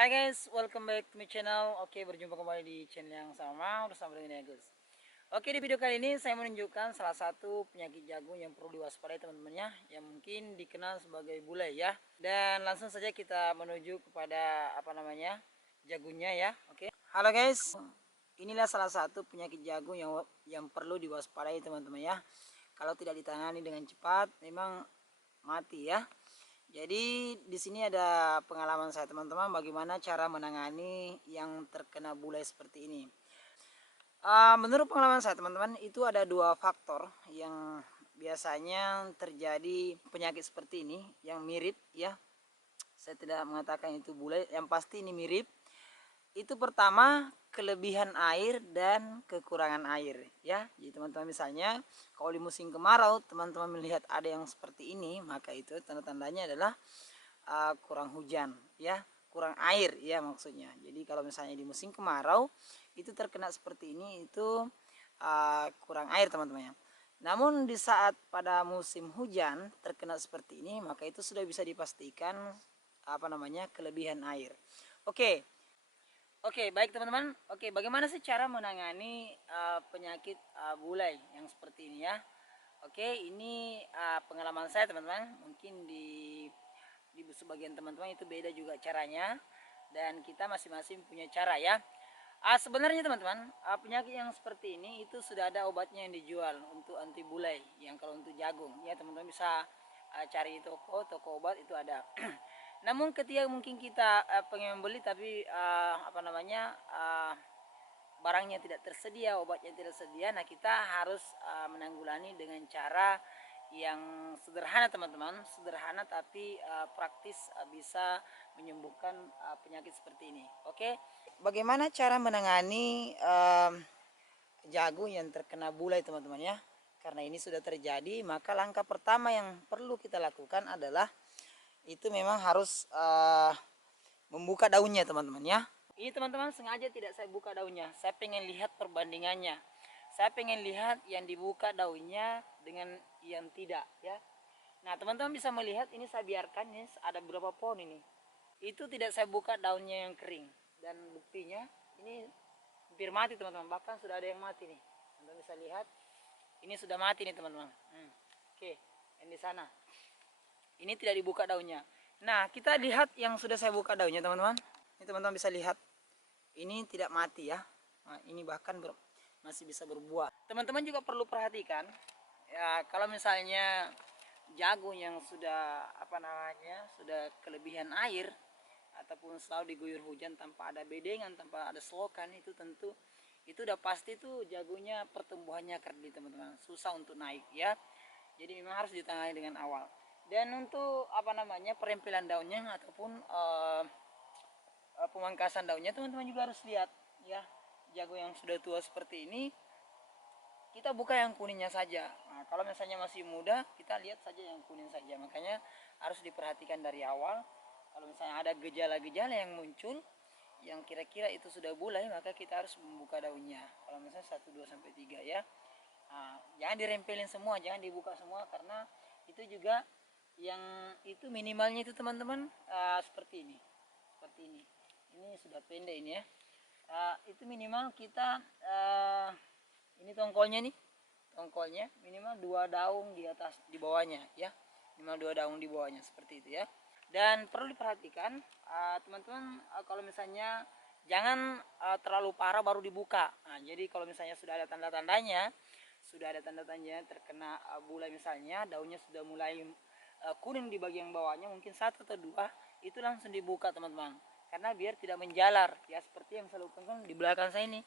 Hai guys, welcome back to my channel. Oke, berjumpa kembali di channel yang sama bersama dengan Agus. Oke, di video kali ini saya menunjukkan salah satu penyakit jagung yang perlu diwaspadai teman-temannya, yang mungkin dikenal sebagai bulai ya. Dan langsung saja kita menuju kepada jagungnya ya. Oke. Halo guys, inilah salah satu penyakit jagung yang perlu diwaspadai teman-teman ya. Kalau tidak ditangani dengan cepat, memang mati ya. Jadi di sini ada pengalaman saya teman-teman bagaimana cara menangani yang terkena bulai seperti ini. Menurut pengalaman saya teman-teman itu ada dua faktor yang biasanya terjadi penyakit seperti ini yang mirip ya. Saya tidak mengatakan itu bulai, yang pasti ini mirip. Itu pertama kelebihan air dan kekurangan air ya. Jadi teman-teman misalnya kalau di musim kemarau teman-teman melihat ada yang seperti ini, maka itu tanda-tandanya adalah kurang hujan ya, kurang air ya maksudnya. Jadi kalau misalnya di musim kemarau itu terkena seperti ini itu kurang air teman-teman ya. Namun di saat pada musim hujan terkena seperti ini, maka itu sudah bisa dipastikan kelebihan air. Oke, baik teman-teman. Oke, bagaimana sih cara menangani penyakit bulai yang seperti ini ya? Oke, ini pengalaman saya teman-teman. Mungkin di sebagian teman-teman itu beda juga caranya, dan kita masing-masing punya cara ya. Sebenarnya teman-teman, penyakit yang seperti ini itu sudah ada obatnya yang dijual untuk anti bulai. Yang kalau untuk jagung ya teman-teman bisa cari toko obat itu ada. Namun ketika mungkin kita pengen membeli tapi barangnya tidak tersedia, obatnya tidak tersedia, nah kita harus menanggulangi dengan cara yang sederhana teman-teman, sederhana tapi praktis, bisa menyembuhkan penyakit seperti ini. Oke, bagaimana cara menangani jagung yang terkena bulai teman-teman ya? Karena ini sudah terjadi, maka langkah pertama yang perlu kita lakukan adalah itu memang harus membuka daunnya teman-teman ya. Ini teman-teman sengaja tidak saya buka daunnya, saya pengen lihat perbandingannya. Saya pengen lihat yang dibuka daunnya dengan yang tidak ya. Nah teman-teman bisa melihat ini saya biarkan, ini ada beberapa pohon ini. Itu tidak saya buka daunnya yang kering, dan buktinya ini hampir mati teman-teman, bahkan sudah ada yang mati nih. Teman-teman bisa lihat ini sudah mati nih teman-teman. Oke, yang di sana ini tidak dibuka daunnya. Nah kita lihat yang sudah saya buka daunnya teman-teman. Ini teman-teman bisa lihat ini tidak mati ya. Nah, ini bahkan masih bisa berbuah. Teman-teman juga perlu perhatikan ya, kalau misalnya jagung yang sudah sudah kelebihan air ataupun selalu diguyur hujan tanpa ada bedengan, tanpa ada selokan, itu tentu itu udah pasti tuh jagungnya pertumbuhannya kerdil teman-teman, susah untuk naik ya. Jadi memang harus ditangani dengan awal. Dan untuk perempelan daunnya ataupun pemangkasan daunnya, teman-teman juga harus lihat ya. Jagung yang sudah tua seperti ini kita buka yang kuningnya saja. Nah, kalau misalnya masih muda kita lihat saja yang kuning saja. Makanya harus diperhatikan dari awal. Kalau misalnya ada gejala-gejala yang muncul yang kira-kira itu sudah bulai, maka kita harus membuka daunnya. Kalau misalnya 1, 2 sampai 3 ya. Nah, jangan dirempelin semua, jangan dibuka semua, karena itu juga yang itu minimalnya itu teman-teman seperti ini. Seperti ini. Ini sudah pendek ini ya. Itu minimal kita ini tongkolnya nih. Tongkolnya minimal 2 daun di atas, di bawahnya ya. Minimal 2 daun di bawahnya seperti itu ya. Dan perlu diperhatikan teman-teman, kalau misalnya jangan terlalu parah baru dibuka. Nah, jadi kalau misalnya sudah ada tanda-tandanya, terkena bulai, misalnya daunnya sudah mulai kuning di bagian bawahnya, mungkin 1 atau 2, itu langsung dibuka teman-teman, karena biar tidak menjalar ya, seperti yang saya lakukan di belakang saya ini.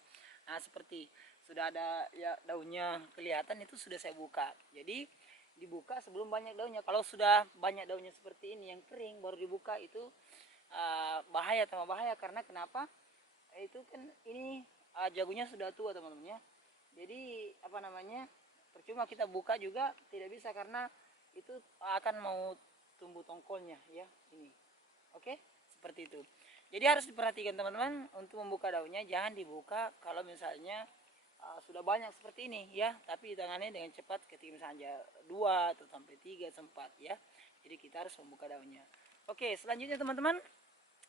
Nah seperti sudah ada ya daunnya kelihatan, itu sudah saya buka. Jadi dibuka sebelum banyak daunnya. Kalau sudah banyak daunnya seperti ini yang kering baru dibuka, itu bahaya, tambah bahaya. Karena kenapa? Itu kan ini jagungnya sudah tua teman-teman ya. Jadi percuma kita buka juga tidak bisa, karena itu akan mau tumbuh tongkolnya ya ini. Oke, seperti itu. Jadi harus diperhatikan teman-teman untuk membuka daunnya, jangan dibuka kalau misalnya sudah banyak seperti ini ya, tapi ditangani dengan cepat ketika misalnya 2 atau sampai 3 sempat ya. Jadi kita harus membuka daunnya. Oke, selanjutnya teman-teman,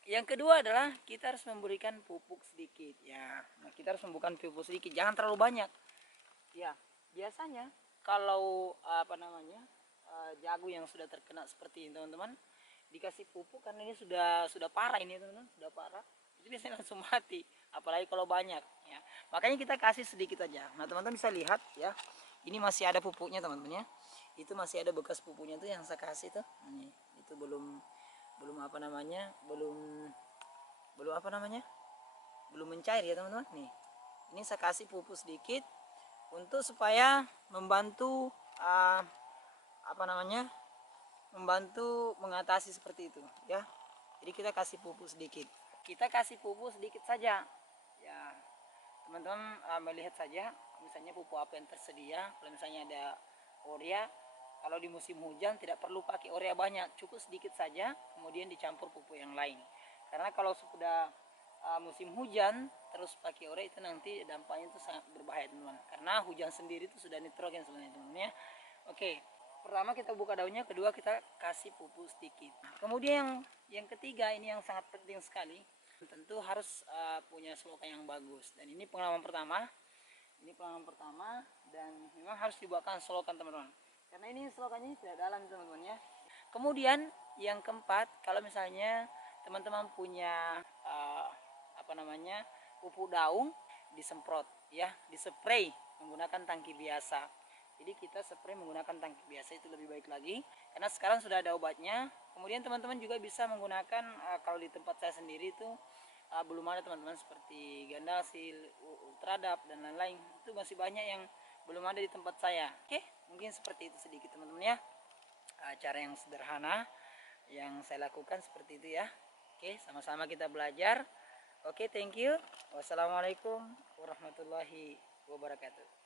Yang kedua adalah kita harus memberikan pupuk sedikit ya. Nah, kita harus memberikan pupuk sedikit, jangan terlalu banyak. Ya, biasanya kalau apa namanya jago yang sudah terkena seperti ini teman-teman, dikasih pupuk karena ini sudah parah ini teman-teman, sudah parah. Itu biasanya langsung mati, apalagi kalau banyak ya. Makanya kita kasih sedikit aja. Nah, teman-teman bisa lihat ya. Ini masih ada pupuknya teman-teman ya. Itu masih ada bekas pupuknya tuh yang saya kasih tuh. Ini itu belum belum apa namanya? Belum apa namanya? Belum mencair ya teman-teman. Nih. Ini saya kasih pupuk sedikit untuk supaya membantu apa namanya? Membantu mengatasi seperti itu ya. Jadi kita kasih pupuk sedikit. Kita kasih pupuk sedikit saja. Ya, teman-teman melihat saja misalnya pupuk apa yang tersedia. Kalau misalnya ada urea, kalau di musim hujan tidak perlu pakai urea banyak, cukup sedikit saja, kemudian dicampur pupuk yang lain. Karena kalau sudah musim hujan terus pakai urea itu nanti dampaknya itu sangat berbahaya teman-teman. Karena hujan sendiri itu sudah nitrogen sebenarnya teman-teman ya. Oke, pertama kita buka daunnya, kedua kita kasih pupuk sedikit. Kemudian yang ketiga ini yang sangat penting sekali, tentu harus punya selokan yang bagus. Dan ini pengalaman pertama. Ini pengalaman pertama dan memang harus dibuatkan selokan teman-teman. Karena ini selokannya tidak dalam teman-teman ya. Kemudian yang keempat, kalau misalnya teman-teman punya apa namanya pupuk daun, disemprot ya, dispray menggunakan tangki biasa. Jadi kita spray menggunakan tangki biasa itu lebih baik lagi karena sekarang sudah ada obatnya. Kemudian teman-teman juga bisa menggunakan kalau di tempat saya sendiri itu belum ada teman-teman seperti Gandasil, Ultradap dan lain-lain. Itu masih banyak yang belum ada di tempat saya. Oke, mungkin seperti itu sedikit teman-teman ya. Cara yang sederhana yang saya lakukan seperti itu ya. Oke, sama-sama kita belajar. Oke, thank you. Wassalamualaikum warahmatullahi wabarakatuh.